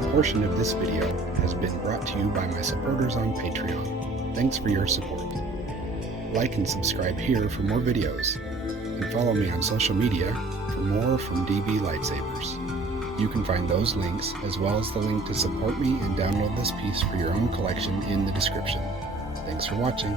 A portion of this video has been brought to you by my supporters on Patreon. Thanks for your support. Like and subscribe here for more videos, and follow me on social media for more from DB Lightsabers. You can find those links, as well as the link to support me and download this piece for your own collection in the description. Thanks for watching.